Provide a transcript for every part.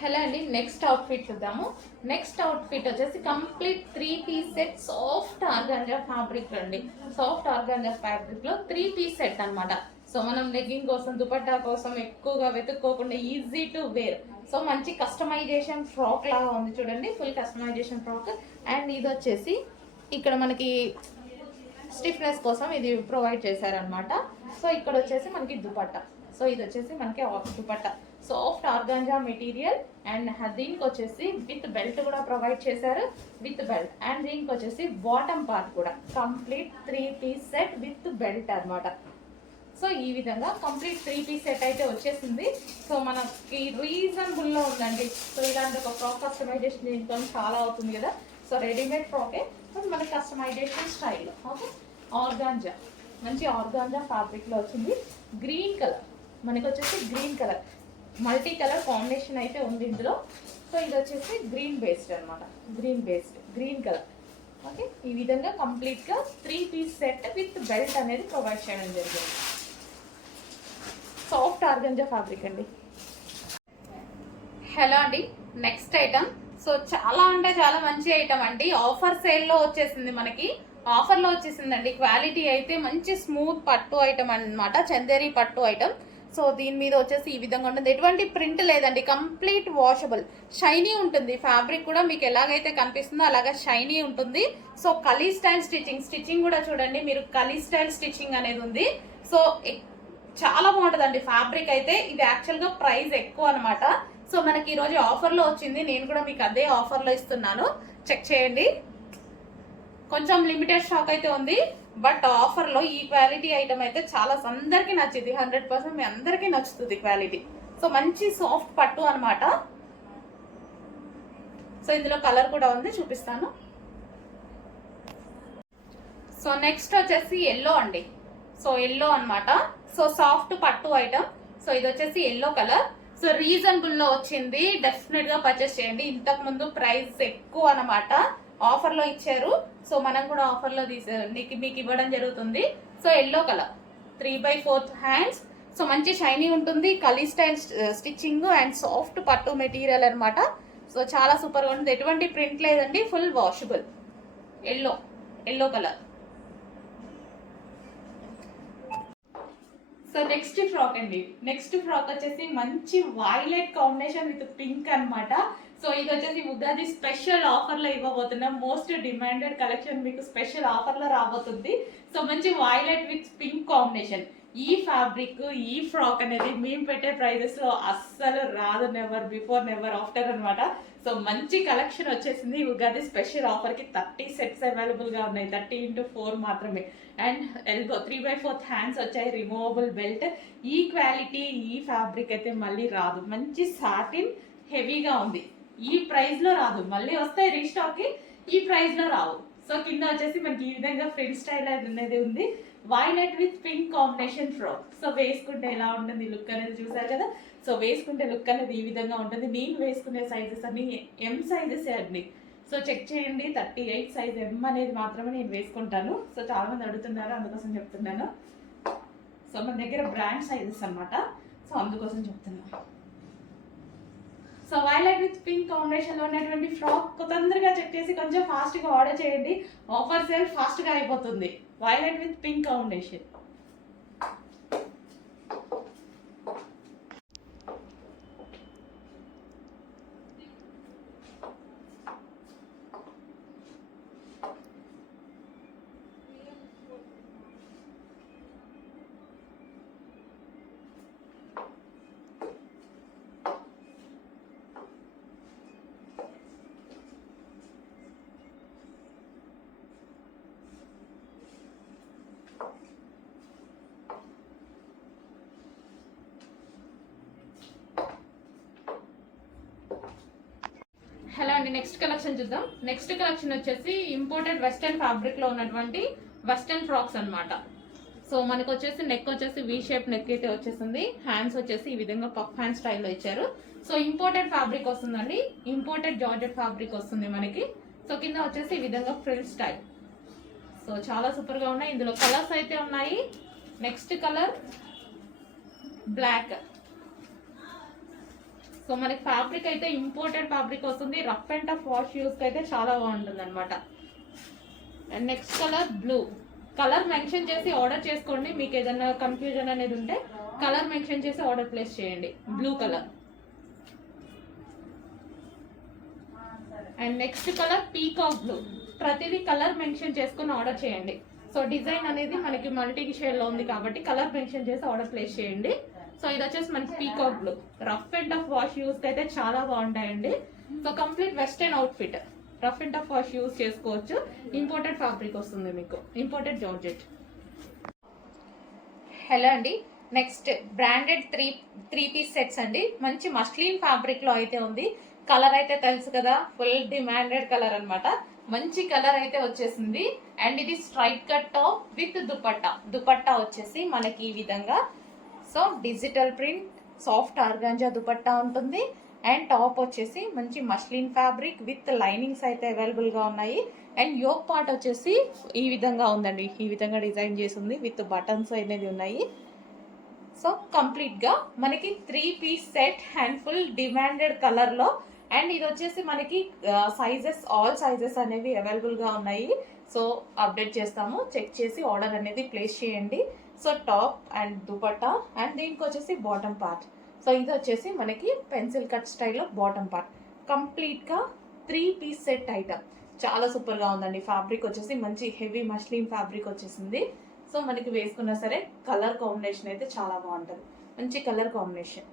Hello అండి, next outfit చూద్దాము. Next outfit వచ్చేసి complete 3 piece set soft organza fabric అండి. సాఫ్ట్ ఆర్గాంజా ఫ్యాబ్రిక్ లో 3 పీస్ సెట్ అనమాట. సో మనం లెగ్గింగ్ కోసం, దుపట్టా కోసం ఎక్కువగా వెతుక్కోకుండా ఈజీ టు వేర్. సో మంచి కస్టమైజేషన్ ఫ్రాక్ లాగా ఉంది చూడండి, ఫుల్ కస్టమైజేషన్ ఫ్రాక్. అండ్ ఇది వచ్చేసి ఇక్కడ మనకి స్టిఫ్నెస్ కోసం ఇది ప్రొవైడ్ చేశారనమాట. సో ఇక్కడ వచ్చేసి మనకి దుపట్టా. సో ఇది వచ్చేసి మనకి dupatta soft organza material. And దీనికి వచ్చేసి విత్ బెల్ట్ కూడా ప్రొవైడ్ చేశారు, విత్ బెల్ట్. అండ్ దీనికి వచ్చేసి బాటమ్ పార్ట్ కూడా complete 3 piece set with belt అనమాట. సో ఈ విధంగా కంప్లీట్ 3 పీస్ సెట్ అయితే వచ్చేసింది. సో మనకి రీజనబుల్లో ఉందండి. సో ఇలాంటి ఒక ఫ్రాక్ కస్టమైజేషన్ దీంతో చాలా అవుతుంది కదా. సో రెడీమేడ్ ఫ్రాకే, బట్ మనకి కస్టమైజేషన్ స్టైల్. ఓకే, ఆర్గాంజా మంచి ఆర్గాంజా ఫ్యాబ్రిక్లో వచ్చింది. గ్రీన్ కలర్ మనకి వచ్చేసి green colour multi colour combination అయితే ఉంది ఇందులో. సో ఇది వచ్చేసి గ్రీన్ బేస్డ్ అనమాట, green based green colour. Okay, ఈ విధంగా కంప్లీట్గా 3 పీస్ సెట్ విత్ బెల్ట్ అనేది ప్రొవైడ్ చేయడం జరిగింది. సాఫ్ట్ ఆర్గంజా ఫ్యాబ్రిక్ అండి. హలో అండి, నెక్స్ట్ ఐటమ్. సో చాలా అంటే చాలా మంచి ఐటమ్ అండి. ఆఫర్ సేల్లో వచ్చేసింది, మనకి ఆఫర్లో వచ్చేసిందండి. క్వాలిటీ అయితే మంచి స్మూత్ పట్టు ఐటమ్ అనమాట, చందేరి పట్టు ఐటమ్. సో దీని మీద వచ్చేసి ఈ విధంగా ఉంటుంది, ఎటువంటి ప్రింట్ లేదండి, కంప్లీట్ వాషబుల్, షైనీ ఉంటుంది. ఫ్యాబ్రిక్ కూడా మీకు ఎలాగైతే కనిపిస్తుందో అలాగా షైనీ ఉంటుంది. సో కలీ స్టైల్ స్టిచ్చింగ్ కూడా చూడండి మీరు, కలీ స్టైల్ స్టిచ్చింగ్ అనేది ఉంది. సో చాలా బాగుంటుందండి ఫ్యాబ్రిక్ అయితే. ఇది యాక్చువల్గా ప్రైస్ ఎక్కువ అనమాట. సో మనకి ఈరోజు ఆఫర్లో వచ్చింది, నేను కూడా మీకు అదే ఆఫర్లో ఇస్తున్నాను, చెక్ చేయండి. కొంచెం లిమిటెడ్ స్టాక్ అయితే ఉంది, బట్ ఆఫర్లో ఈ క్వాలిటీ ఐటమ్ అయితే చాలా అందరికీ నచ్చింది. 100% మీ అందరికీ నచ్చుతుంది క్వాలిటీ. సో మంచి సాఫ్ట్ పట్టు అనమాట. సో ఇందులో కలర్ కూడా ఉంది, చూపిస్తాను. సో నెక్స్ట్ వచ్చేసి ఎల్లో అండి. సో ఎల్లో అనమాట. సో సాఫ్ట్ పట్టు ఐటమ్. సో ఇది వచ్చేసి ఎల్లో కలర్. సో రీజనబుల్లో వచ్చింది, డెఫినెట్ గా పర్చేస్ చేయండి. ఇంతకు ముందు ప్రైస్ ఎక్కువ అనమాట, ఆఫర్లో ఇచ్చారు. సో మనం కూడా ఆఫర్లో మీకు ఇవ్వడం జరుగుతుంది. So yellow colour 3/4 hands. So మంచి షైనీ ఉంటుంది, కలీ స్టైల్ స్టిచ్చింగ్ అండ్ సాఫ్ట్ పట్టు మెటీరియల్ అనమాట. సో చాలా సూపర్గా ఉంటుంది, ఎటువంటి ప్రింట్ లేదండి, full washable. Yellow colour. So next frock అండి. నెక్స్ట్ ఫ్రాక్ వచ్చేసి మంచి వైలెట్ కాంబినేషన్ విత్ పింక్ అనమాట. సో ఇది వచ్చేసి ఉగాది స్పెషల్ ఆఫర్ లో ఇవ్వబోతున్నాం. మోస్ట్ డిమాండెడ్ కలెక్షన్ మీకు స్పెషల్ ఆఫర్ లో రాబోతుంది. సో మంచి వైలెట్ విత్ పింక్ కాంబినేషన్. ఈ ఫ్యాబ్రిక్, ఈ ఫ్రాక్ అనేది మేము పెట్టే ప్రైజెస్ లో అస్సలు రాదు, నెవర్ బిఫోర్ నెవర్ ఆఫ్టర్ అనమాట. సో మంచి కలెక్షన్ వచ్చేసింది. ఉగాది స్పెషల్ ఆఫర్ కి 30 సెట్స్ అవైలబుల్ గా ఉన్నాయి, 30x4 మాత్రమే. అండ్ ఎల్బో 3/4 హ్యాండ్స్ వచ్చాయి, రిమూవబుల్ బెల్ట్. ఈ క్వాలిటీ, ఈ ఫ్యాబ్రిక్ అయితే మళ్ళీ రాదు. మంచి సాటిన్ హెవీగా ఉంది, ఈ ప్రైస్ లో రాదు. మళ్ళీ వస్తాయి రీస్టాక్ కి, ఈ ప్రైస్ లో రావు. సో కింద వచ్చేసి మనకి ఈ విధంగా ఫ్రంట్ స్టైల్ అనేది ఉంది, violet with pink combination frock. So వేసుకుంటే ఎలా ఉంటుంది లుక్ అనేది చూసారు కదా. సో వేసుకుంటే లుక్ అనేది ఈ విధంగా ఉంటుంది. నేను వేసుకునే సైజెస్ అన్ని ఎం సైజెస్ అండి. సో చెక్ చేయండి, 38 సైజ్ ఎం అనేది మాత్రమే నేను వేసుకుంటాను. సో చాలా మంది అడుగుతున్నారు, అందుకోసం చెప్తున్నాను. సో మన దగ్గర బ్రాండ్ సైజెస్ అనమాట, సో అందుకోసం చెప్తున్నాను. So violet with pink combination లో ఉన్నటువంటి ఫ్రాక్ తొందరగా చెక్ చేసి కొంచెం ఫాస్ట్ గా ఆర్డర్ చేయండి. ఆఫర్ సేల్ ఫాస్ట్ గా అయిపోతుంది. Violet with pink combination. Hello అండి, నెక్స్ట్ కలెక్షన్ చూద్దాం. నెక్స్ట్ కలెక్షన్ వచ్చేసి ఇంపోర్టెడ్ వెస్టర్న్ ఫ్యాబ్రిక్ లో ఉన్నటువంటి వెస్టర్న్ ఫ్రాక్స్ అనమాట. సో మనకు వచ్చేసి నెక్ వచ్చేసి వి షేప్ నెక్ అయితే వచ్చేసింది. హ్యాండ్స్ వచ్చేసి ఈ విధంగా పఫ్ హ్యాండ్ స్టైల్లో ఇచ్చారు. సో ఇంపోర్టెడ్ ఫ్యాబ్రిక్ వస్తుందండి, ఇంపోర్టెడ్ జార్జెట్ ఫ్యాబ్రిక్ వస్తుంది మనకి. సో కింద వచ్చేసి ఈ విధంగా ఫ్రిల్ స్టైల్. సో చాలా సూపర్ గా ఉన్నాయి. ఇందులో కలర్స్ అయితే ఉన్నాయి. Next colour black. సో మనకి ఫ్యాబ్రిక్ అయితే ఇంపోర్టెడ్ ఫ్యాబ్రిక్ వస్తుంది. రఫ్ అండ్ టఫ్ వాష్ యూస్కి అయితే చాలా బాగుంటుంది అనమాట. And next colour blue. Colour mention చేసి ఆర్డర్ చేసుకోండి. మీకు ఏదైనా కన్ఫ్యూజన్ అనేది ఉంటే కలర్ మెన్షన్ చేసి ఆర్డర్ ప్లేస్ చేయండి. Blue colour. And next colour peacock blue. ప్రతిదీ కలర్ మెన్షన్ చేసుకుని ఆర్డర్ చేయండి. సో డిజైన్ అనేది మనకి మల్టీ షేడ్ లో ఉంది కాబట్టి కలర్ మెన్షన్ చేసి ఆర్డర్ ప్లేస్ చేయండి. సో ఇది వచ్చేసి మనకి peacock blue. Rough and tough wash use అయితే చాలా బాగుంటాయండి. So complete western outfit. Rough and tough wash use చేసుకోవచ్చు. ఇంపోర్టెడ్ ఫ్యాబ్రిక్ వస్తుంది మీకు, ఇంపోర్టెడ్ జార్జెట్. హలో అండి, next branded three piece sets అండి. మంచి మస్లిన్ ఫ్యాబ్రిక్ లో అయితే ఉంది. కలర్ అయితే తెలుసు కదా, ఫుల్ డిమాండెడ్ కలర్ అనమాట. మంచి కలర్ అయితే వచ్చేసింది. అండ్ ఇది straight cut top with dupatta. Dupatta వచ్చేసి మనకి ఈ విధంగా so digital print soft organza dupatta ఉంటుంది. అండ్ టాప్ వచ్చేసి మంచి మస్లిన్ ఫ్యాబ్రిక్ విత్ లైనింగ్స్ అయితే అవైలబుల్గా ఉన్నాయి. అండ్ యోక్ పార్ట్ వచ్చేసి ఈ విధంగా ఉందండి. ఈ విధంగా డిజైన్ చేసి ఉంది విత్ బటన్స్ అనేది ఉన్నాయి. సో కంప్లీట్గా మనకి 3 piece set and full demanded కలర్లో. అండ్ ఇది వచ్చేసి మనకి సైజెస్, ఆల్ సైజెస్ అనేవి అవైలబుల్గా ఉన్నాయి. సో అప్డేట్ చేస్తాము, చెక్ చేసి ఆర్డర్ అనేది ప్లేస్ చేయండి. So top and dupatta and దీనికి వచ్చేసి బాటమ్ పార్ట్. సో ఇది వచ్చేసి మనకి పెన్సిల్ కట్ స్టైల్లో బాటమ్ పార్ట్. కంప్లీట్గా 3 పీస్ సెట్ ఐటమ్. చాలా సూపర్గా ఉందండి. ఫ్యాబ్రిక్ వచ్చేసి మంచి హెవీ మస్లిన్ ఫ్యాబ్రిక్ వచ్చేసింది. సో మనకి వేసుకున్నా సరే కలర్ కాంబినేషన్ అయితే చాలా బాగుంటుంది. మంచి కలర్ కాంబినేషన్.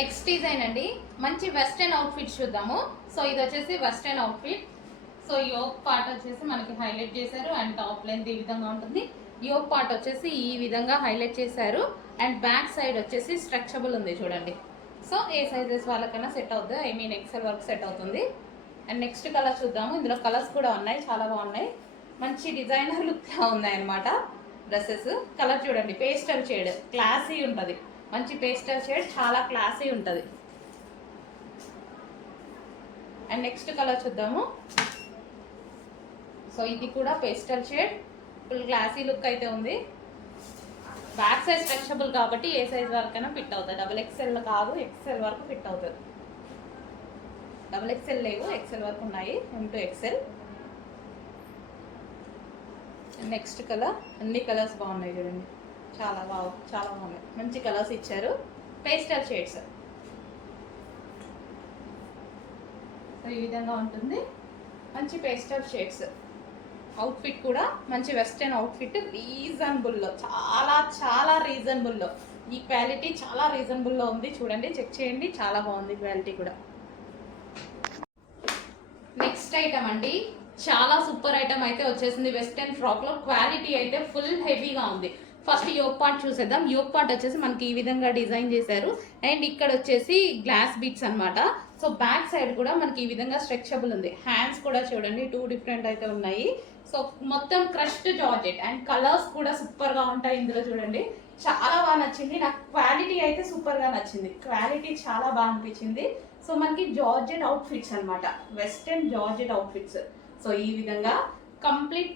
నెక్స్ట్ డిజైన్ అండి, మంచి వెస్టర్న్ అవుట్ఫిట్ చూద్దాము. సో ఇది వచ్చేసి western outfit. So yoke part వచ్చేసి మనకి హైలైట్ చేశారు. అండ్ టాప్ లెంత్ ఈ విధంగా ఉంటుంది. యోక్ పార్ట్ వచ్చేసి ఈ విధంగా హైలైట్ చేశారు. అండ్ బ్యాక్ సైడ్ వచ్చేసి స్ట్రెచబుల్ ఉంది చూడండి. సో ఏ సైజెస్ వాళ్ళకైనా సెట్ అవుతుంది. ఐ మీన్ ఎక్సెల్ వరకు సెట్ అవుతుంది. అండ్ నెక్స్ట్ కలర్ చూద్దాము. ఇందులో కలర్స్ కూడా ఉన్నాయి, చాలా బాగున్నాయి. మంచి డిజైనర్ లుక్గా ఉన్నాయి అనమాట డ్రెస్సెస్. కలర్ చూడండి, పేస్టల్ షేడ్, క్లాసీ ఉంటుంది. మంచి పేస్టల్ షేడ్, చాలా క్లాసీ ఉంటుంది. అండ్ నెక్స్ట్ కలర్ చూద్దాము. సో ఇది కూడా pastel shade, full classy look అయితే ఉంది. బ్యాక్ సైజ్ స్ట్రెచబుల్ కాబట్టి ఏ సైజ్ వరకైనా ఫిట్ అవుతుంది. డబుల్ ఎక్స్ఎల్ కాదు, ఎక్స్ఎల్ వరకు ఫిట్ అవుతుంది. డబుల్ ఎక్స్ఎల్ లేవు, ఎక్స్ఎల్ వరకు ఉన్నాయి. M2XL. Next colour. అన్ని కలర్స్ బాగున్నాయి చూడండి, చాలా బాగున్నాయి. మంచి కలర్స్ ఇచ్చారు, పేస్టల్ షేడ్స్. సో ఈ విధంగా ఉంటుంది. మంచి పేస్టల్ షేడ్స్. అవుట్ఫిట్ కూడా మంచి వెస్టర్న్ అవుట్ఫిట్. రీజనబుల్లో, చాలా రీజనబుల్లో. ఈ క్వాలిటీ చాలా రీజనబుల్లో ఉంది. చూడండి, చెక్ చేయండి, చాలా బాగుంది క్వాలిటీ కూడా. నెక్స్ట్ ఐటమ్ అండి, చాలా సూపర్ ఐటమ్ అయితే వచ్చేసింది. వెస్టర్న్ ఫ్రాక్ లో క్వాలిటీ అయితే ఫుల్ హెవీగా ఉంది. ఫస్ట్ యోక్ పార్ట్ చూసేద్దాం. యోక్ పార్ట్ వచ్చేసి మనకి ఈ విధంగా డిజైన్ చేశారు. అండ్ ఇక్కడ వచ్చేసి గ్లాస్ బీట్స్ అనమాట. సో బ్యాక్ సైడ్ కూడా మనకి ఈ విధంగా స్ట్రెచబుల్ ఉంది. హ్యాండ్స్ కూడా చూడండి 2 డిఫరెంట్ అయితే ఉన్నాయి. సో మొత్తం క్రష్డ్ జార్జెట్. అండ్ కలర్స్ కూడా సూపర్ గా ఉంటాయి ఇందులో. చూడండి, చాలా బాగా నచ్చింది నాకు. క్వాలిటీ అయితే సూపర్ గా నచ్చింది. క్వాలిటీ చాలా బాగా అనిపించింది. సో మనకి జార్జెట్ అవుట్ఫిట్స్ అనమాట, వెస్టర్న్ జార్జెట్ అవుట్ఫిట్స్. సో ఈ విధంగా కంప్లీట్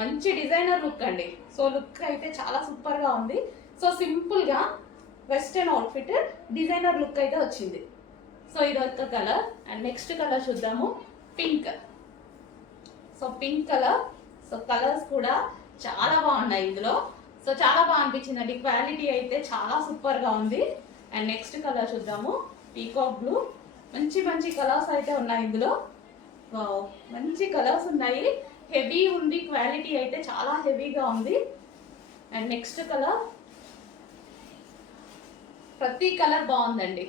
మంచి డిజైనర్ లుక్ అండి. సో లుక్ అయితే చాలా సూపర్ గా ఉంది. సో సింపుల్ గా వెస్టర్న్ అవుట్ఫిట్, డిజైనర్ లుక్ అయితే వచ్చింది. సో ఇది ఒక కలర్. అండ్ నెక్స్ట్ కలర్ చూద్దాము, pink. So pink colour. So colours కూడా చాలా బాగున్నాయి ఇందులో. సో చాలా బాగా అనిపించింది అండి. క్వాలిటీ అయితే చాలా సూపర్ గా ఉంది. అండ్ నెక్స్ట్ కలర్ చూద్దాము, పీకాక్ బ్లూ. మంచి కలర్స్ అయితే ఉన్నాయి ఇందులో. మంచి కలర్స్ ఉన్నాయి. హెవీ ఉంది, క్వాలిటీ అయితే చాలా హెవీగా ఉంది. And next colour. ప్రతి కలర్ బాగుందండి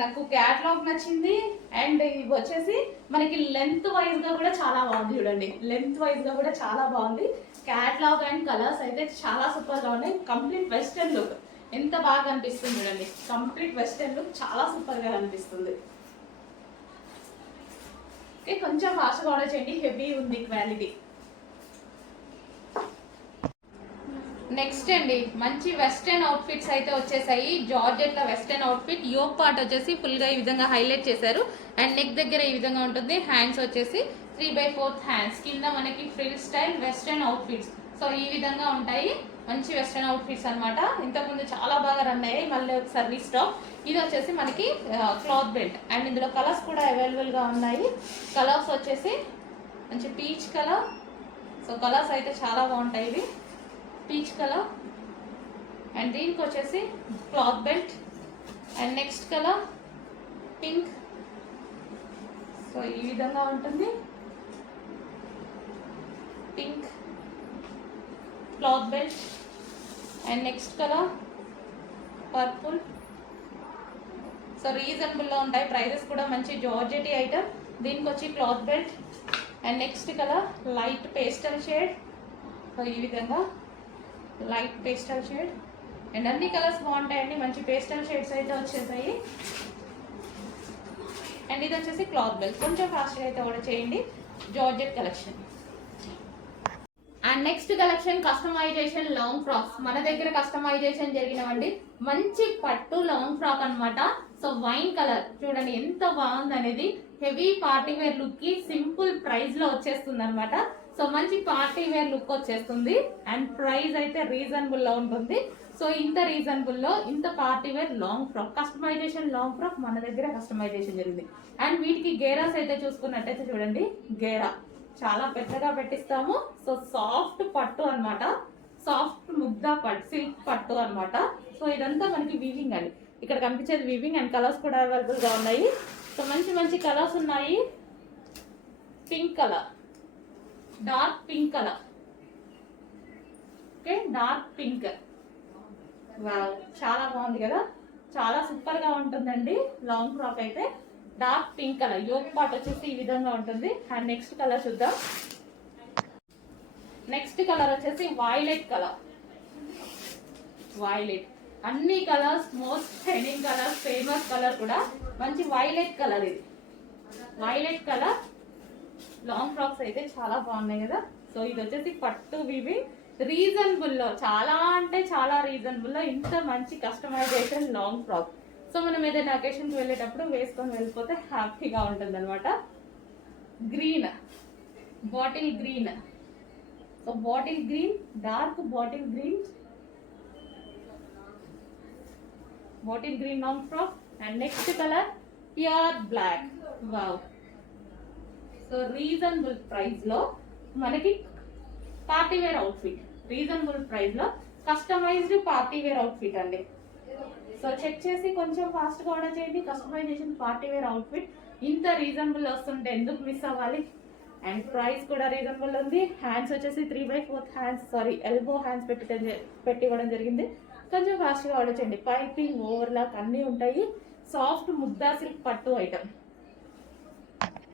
నాకు. క్యాటలాగ్ నచ్చింది. అండ్ ఇవి వచ్చేసి మనకి లెంత్ వైజ్ గా కూడా చాలా బాగుంది. చూడండి, లెంత్ వైజ్ గా కూడా చాలా బాగుంది. క్యాటలాగ్ అండ్ కలర్స్ అయితే చాలా సూపర్ గా ఉన్నాయి. కంప్లీట్ వెస్టర్న్ లుక్ ఎంత బాగా అనిపిస్తుంది చూడండి. కంప్లీట్ వెస్టర్న్ లుక్ చాలా సూపర్ గా అనిపిస్తుంది. ఓకే, కొంచెం ఫాస్ట్గా ఆర్డర్ చేయండి, హెవీ ఉంది క్వాలిటీ. నెక్స్ట్ అండి, మంచి వెస్టర్న్ అవుట్ఫిట్స్ అయితే వచ్చేసాయి. జార్జెట్ లో వెస్టర్న్ అవుట్ఫిట్. యోక్ పార్ట్ వచ్చేసి ఫుల్ గా ఈ విధంగా హైలైట్ చేశారు. అండ్ నెక్ దగ్గర ఈ విధంగా ఉంటుంది. హ్యాండ్స్ వచ్చేసి 3/4 హ్యాండ్స్. కింద మనకి frill style western outfits. So ఈ విధంగా ఉంటాయి. మంచి వెస్ట్రన్ అవుట్ఫిట్స్ అనమాట. ఇంతకుముందు చాలా బాగా రన్ అయ్యాయి, మళ్ళీ ఒకసారి రీస్టాక్. ఇది వచ్చేసి మనకి క్లాత్ బెల్ట్ అండ్ ఇందులో కలర్స్ కూడా అవైలబుల్గా ఉన్నాయి. కలర్స్ వచ్చేసి మంచి పీచ్ కలర్. సో కలర్స్ అయితే చాలా బాగుంటాయి. ఇవి పీచ్ కలర్ అండ్ దీనికి వచ్చేసి cloth belt and next colour pink. So ఈ విధంగా ఉంటుంది pink cloth belt and next colour purple. So రీజనబుల్లో ఉంటాయి, ప్రైజెస్ కూడా మంచి జార్జెటీ ఐటమ్. దీనికి వచ్చి cloth belt and next colour light pastel shade. So ఈ విధంగా లైట్ పేస్టల్ షేడ్ అండ్ అన్ని కలర్స్ బాగుంటాయండి, మంచి పేస్టల్ షేడ్స్ అయితే వచ్చేసాయి. అండ్ ఇది వచ్చేసి క్లాత్ బెల్ట్, కొంచెం ఫాస్ట్గా అయితే ఆర్డర్ చేయండి. Georgette collection. And next collection customization long frocks. మన దగ్గర కస్టమైజేషన్ జరిగినవండి, మంచి పట్టు లాంగ్ ఫ్రాక్ అన్నమాట. సో వైన్ కలర్ చూడండి ఎంత బాగుంది అనేది. హెవీ పార్టీ వేర్ లుక్ కి సింపుల్ ప్రైస్ లో వచ్చేస్తుంది అనమాట. సో మంచి పార్టీ వేర్ లుక్ వచ్చేస్తుంది అండ్ ప్రైస్ అయితే రీజనబుల్ లో ఉంటుంది. సో ఇంత రీజనబుల్ లో ఇంత party wear long frock, customization long frock మన దగ్గర కస్టమైజేషన్ జరిగింది. అండ్ వీటికి గేరాస్ అయితే చూసుకున్నట్టయితే చూడండి, గేరా చాలా పెద్దగా పెట్టిస్తాము. సో సాఫ్ట్ పట్టు అన్నమాట, సాఫ్ట్ ముద్దా పట్టు, సిల్క్ పట్టు అన్నమాట. సో ఇదంతా మనకి వీవింగ్ అండి, ఇక్కడ కనిపించేది వీవింగ్ అండ్ కలర్స్ కూడా అవైలబుల్ గా ఉన్నాయి. సో మంచి మంచి కలర్స్ ఉన్నాయి. Pink colour, dark pink colour, okay dark pink. చాలా బాగుంది కదా, చాలా సూపర్ గా ఉంటుందండి లాంగ్ ఫ్రాక్ అయితే. Dark pink colour, yoke part వచ్చేసి ఈ విధంగా ఉంటుంది. అండ్ నెక్స్ట్ కలర్ చూద్దాం. నెక్స్ట్ కలర్ వచ్చేసి వైలెట్ కలర్. వైలెట్, అన్ని colours most trending colour, famous colour కూడా మంచి వైలెట్ కలర్. ఇది వైలెట్ కలర్ లాంగ్ ఫ్రాక్స్ అయితే చాలా బాగున్నాయి కదా. సో ఇది వచ్చేసి పట్టు వివింగ్, రీజనబుల్ లో, చాలా అంటే చాలా రీజనబుల్ లో ఇంత మంచి కస్టమైజేషన్ లాంగ్ ఫ్రాక్. సో మనం ఏదైనా అకేషన్కి వెళ్ళేటప్పుడు వేసుకొని వెళ్ళిపోతే హ్యాపీగా ఉంటుంది అనమాట. Green, bottle green. So bottle green, dark bottle green, bottle green long frock. And next colour pure black. Wow. So reasonable price లో మనకి party wear outfit, reasonable price లో కస్టమైజ్డ్ పార్టీ వేర్ అవుట్ఫిట్ అండి. So check చేసి కొంచెం fast గా order చేయండి. Customization party wear outfit ఇంత reasonable వస్తుంటే ఎందుకు మిస్ అవ్వాలి. అండ్ ప్రైస్ కూడా రీజనబుల్ ఉంది. హ్యాండ్స్ వచ్చేసి 3/4 హ్యాండ్స్, సారీ ఎల్బో హ్యాండ్స్ పెట్టి ఇవ్వడం జరిగింది. కొంచెం ఫాస్ట్ గా ఆర్డర్ చేయండి. పైపింగ్, ఓవర్లాక్ అన్నీ ఉంటాయి. సాఫ్ట్ ముద్దా సిల్క్ పట్టు ఐటమ్.